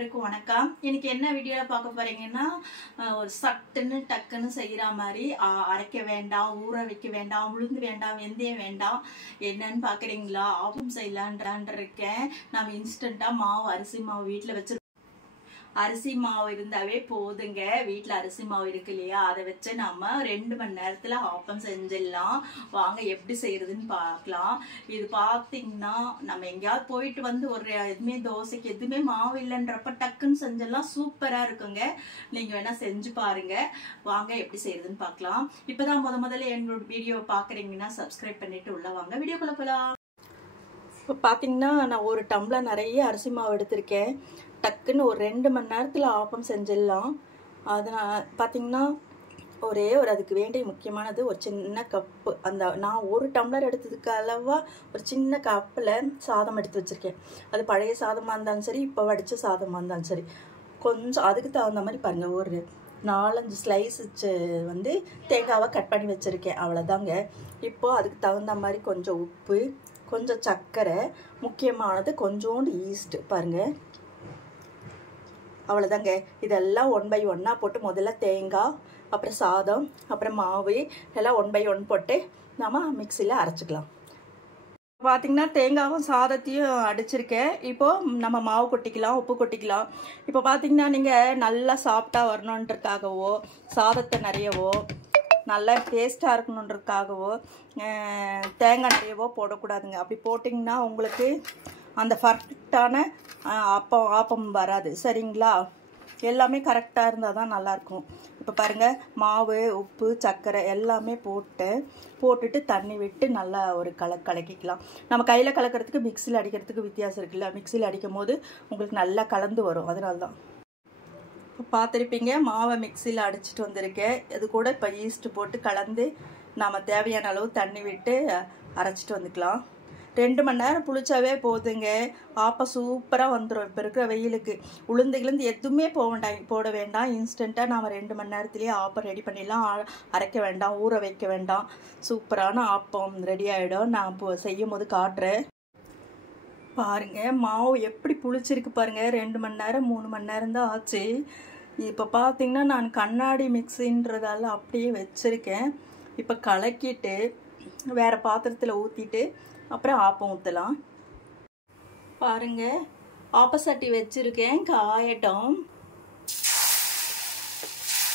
அனைவருக்கும் வணக்கம். இன்னைக்கு என்ன வீடியோ பார்க்க போறீங்கன்னா, ஒரு சட்டுன்னு டக்குன்னு செய்யற மாதிரி அரைக்க வேண்டாம், ஊற வைக்க வேண்டாம், உளுந்து வேண்டாம், வெந்தயம் வேண்டாம். என்னன்னு பாக்குறீங்களா? ஆப்பம் செய்யலான் இருக்கேன். நம்ம இன்ஸ்டன்டா மாவு, அரிசி மாவு வீட்டுல வச்சு அரிசி மாவு இருந்தாவே போதுங்க. வீட்டுல அரிசி மாவு இருக்கு இல்லையா, அதை வச்சு நம்ம 2 மணி நேரத்துல ஆப்பம் செஞ்சிடலாம். வாங்க எப்படி செய்யறதுன்னு பார்க்கலாம். இது பாத்தீங்கன்னா நம்ம எங்கேயாவது போயிட்டு வந்து ஒரு எதுவுமே தோசைக்கு எதுவுமே மாவு இல்லைன்றப்ப டக்குன்னு செஞ்சிடலாம். சூப்பரா இருக்குங்க. நீங்க வேணா செஞ்சு பாருங்க. வாங்க எப்படி செய்யறதுன்னு பார்க்கலாம். இப்பதான் முதல்ல என்னோட வீடியோ பாக்குறீங்கன்னா சப்ஸ்கிரைப் பண்ணிட்டு உள்ள வாங்க. வீடியோக்குள்ள போலாம். இப்போ பார்த்தீங்கன்னா நான் ஒரு டம்ளர் நிறைய அரிசி மாவு எடுத்திருக்கேன். டக்குன்னு ஒரு 2 மணி நேரத்தில் ஆப்பம் செஞ்சிடலாம். அது நான் பார்த்தீங்கன்னா ஒரே அதுக்கு வேண்டிய முக்கியமானது ஒரு சின்ன கப்பு. நான் ஒரு டம்ளர் எடுத்ததுக்கு அளவாக ஒரு சின்ன கப்பில் சாதம் எடுத்து வச்சுருக்கேன். அது பழைய சாதமாக இருந்தாலும் சரி, இப்போ வடித்த சாதமாக இருந்தாலும் சரி, கொஞ்சம் அதுக்கு தகுந்த மாதிரி பாருங்கள். ஒரு 4-5 ஸ்லைஸ் வந்து தேங்காவை கட் பண்ணி வச்சுருக்கேன். அவ்வளோதாங்க. இப்போது அதுக்கு தகுந்த மாதிரி கொஞ்சம் உப்பு, கொஞ்சம் சர்க்கரை, முக்கியமானது கொஞ்சோண்டு ஈஸ்ட்டு பாருங்கள். அவ்வளோதாங்க. இதெல்லாம் 1 by 1 போட்டு முதல்ல தேங்காய், அப்புறம் சாதம், அப்புறம் மாவு எல்லாம் 1 by 1 போட்டு நம்ம மிக்சியில் அரைச்சிக்கலாம். பார்த்தீங்கன்னா தேங்காவும் சாதத்தையும் அடிச்சிருக்கேன். இப்போது நம்ம மாவு கொட்டிக்கலாம், உப்பு கொட்டிக்கலாம். இப்போ பார்த்தீங்கன்னா நீங்கள் நல்லா சாஃப்டாக வரணுன்றதுக்காகவோ, சாதத்தை நிறையவோ, நல்லா டேஸ்ட்டாக இருக்கணுன்றதுக்காகவோ தேங்காய் நிறையவோ போடக்கூடாதுங்க. அப்படி போட்டிங்கன்னா உங்களுக்கு அந்த பர்ஃபெக்டான ஆப்பம் வராது. சரிங்களா? எல்லாமே கரெக்டாக இருந்தால் தான் நல்லாயிருக்கும். இப்போ பாருங்கள், மாவு, உப்பு, சர்க்கரை எல்லாமே போட்டுட்டு தண்ணி விட்டு நல்லா ஒரு கலக்கிக்கலாம். நம்ம கையில் கலக்கிறதுக்கு மிக்சியில் அடிக்கிறதுக்கு வித்தியாசம் இருக்குல்ல. மிக்சியில் அடிக்கும் போது உங்களுக்கு நல்லா கலந்து வரும். அதனால தான். இப்போ பார்த்துருப்பீங்க, மாவை மிக்சியில் அடிச்சுட்டு வந்திருக்கேன். இது கூட இப்போ ஈஸ்ட்டு போட்டு கலந்து நம்ம தேவையான அளவு தண்ணி விட்டு அரைச்சிட்டு வந்துக்கலாம். 2 மணி நேரம் புளிச்சாவே போதுங்க. ஆப்பம் சூப்பராக வந்துடும். இப்போ இருக்கிற வெயிலுக்கு உளுந்து எதுவுமே போட வேண்டாம். இன்ஸ்டண்ட்டாக நாம் 2 மணி நேரத்துலேயே ஆப்பம் ரெடி பண்ணிடலாம். அரைக்க வேண்டாம், ஊற வைக்க வேண்டாம். சூப்பரான ஆப்பம் ரெடி ஆகிடும். நான் இப்போ செய்யும் போது காட்டுறேன் பாருங்கள். மாவு எப்படி புளிச்சிருக்கு பாருங்கள். 2 மணி நேரம் 3 மணி நேரம் தான் ஆச்சு. இப்போ பார்த்தீங்கன்னா நான் கண்ணாடி மிக்ஸின்றதால அப்படியே வச்சுருக்கேன். இப்போ கலக்கிட்டு வேறு பாத்திரத்தில் ஊற்றிட்டு அப்புறம் ஆப்பம் ஊற்றலாம். பாருங்க, ஆப்பசட்டி வச்சுருக்கேன். காயட்டும்.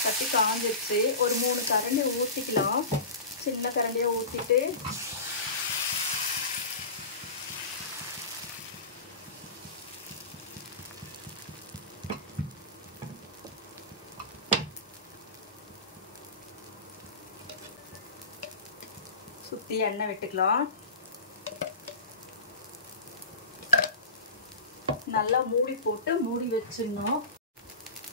சட்டி காஞ்சிடுச்சு. ஒரு 3 கரண்டி ஊற்றிக்கலாம். சின்ன கரண்டியை ஊற்றிட்டு சுற்றி எண்ணெய் விட்டுக்கலாம். நல்லா மூடி வச்சிடணும்.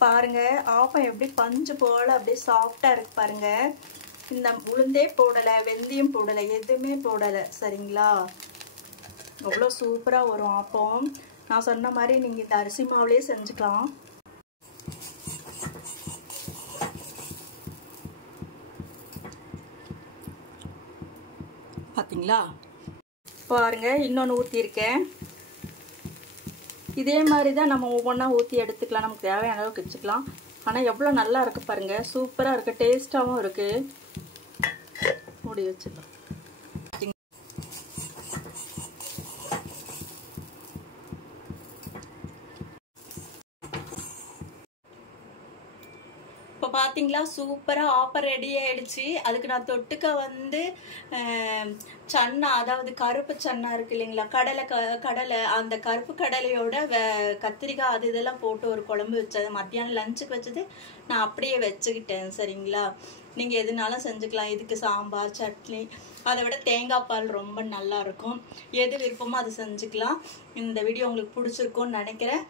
பாருங்க, ஆப்பம் எப்படி பஞ்சு போல அப்படியே சாஃப்டா இருக்கு பாருங்க. இந்த உளுந்தே போடலை, வெந்தயம் போடலை, எதுவுமே போடலை. சரிங்களா? அவ்வளோ சூப்பரா வரும் ஆப்பம். நான் சொன்ன மாதிரி நீங்க இந்த அரிசி மாவுலேயே செஞ்சுக்கலாம். பார்த்தீங்களா? பாருங்க, இன்னொன்று ஊற்றிருக்கேன். இதே மாதிரி தான் நம்ம ஒவ்வொன்றா ஊற்றி எடுத்துக்கலாம். நமக்கு தேவையான அளவுக்கு வச்சுக்கலாம். ஆனால் எவ்வளோ நல்லா இருக்குது பாருங்கள். சூப்பராக இருக்குது, டேஸ்ட்டாகவும் இருக்குது. மூடி வச்சுக்கலாம். இப்போ பார்த்தீங்களா, சூப்பராக ஆப்பம் ரெடி ஆகிடுச்சு. அதுக்கு நான் தொட்டுக்க வந்து சன்னா, அதாவது கருப்பு சன்னா இருக்கு இல்லைங்களா, கடலை அந்த கருப்பு கடலையோட கத்திரிக்காய் அது இதெல்லாம் போட்டு ஒரு குழம்பு வச்சது. மத்தியானம் லஞ்சுக்கு வச்சது நான் அப்படியே வச்சுக்கிட்டேன். சரிங்களா? நீங்கள் எதுனாலும் செஞ்சுக்கலாம். இதுக்கு சாம்பார், சட்னி, அதை விட தேங்காய் பால் ரொம்ப நல்லா இருக்கும். எது விருப்பமோ அது செஞ்சுக்கலாம். இந்த வீடியோ உங்களுக்கு பிடிச்சிருக்கும்னு நினைக்கிறேன்.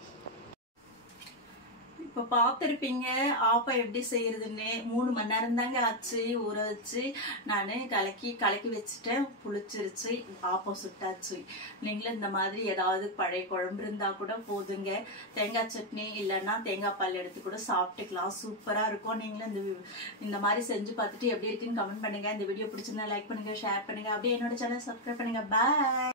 இப்போ பார்த்துருப்பீங்க ஆப்பம் எப்படி செய்யறதுன்னு. 3 மணி நேரம் தாங்க ஆச்சு ஊற வச்சு. நான் கலக்கி வச்சுட்டேன். புளிச்சிருச்சு, ஆப்பம் சுட்டாச்சு. நீங்களும் இந்த மாதிரி ஏதாவது பழைய குழம்பு இருந்தா கூட போதுங்க. தேங்காய் சட்னி இல்லைன்னா தேங்காய் பால் எடுத்து கூட சாப்பிட்டுக்கலாம். சூப்பரா இருக்கும். நீங்களும் இந்த மாதிரி செஞ்சு பார்த்துட்டு எப்படி இருக்குன்னு கமெண்ட் பண்ணுங்க. இந்த வீடியோ பிடிச்சிருந்தா லைக் பண்ணுங்க, ஷேர் பண்ணுங்க. அப்படியே என்னோட சேனல் சப்ஸ்கிரைப் பண்ணுங்க. பாய்.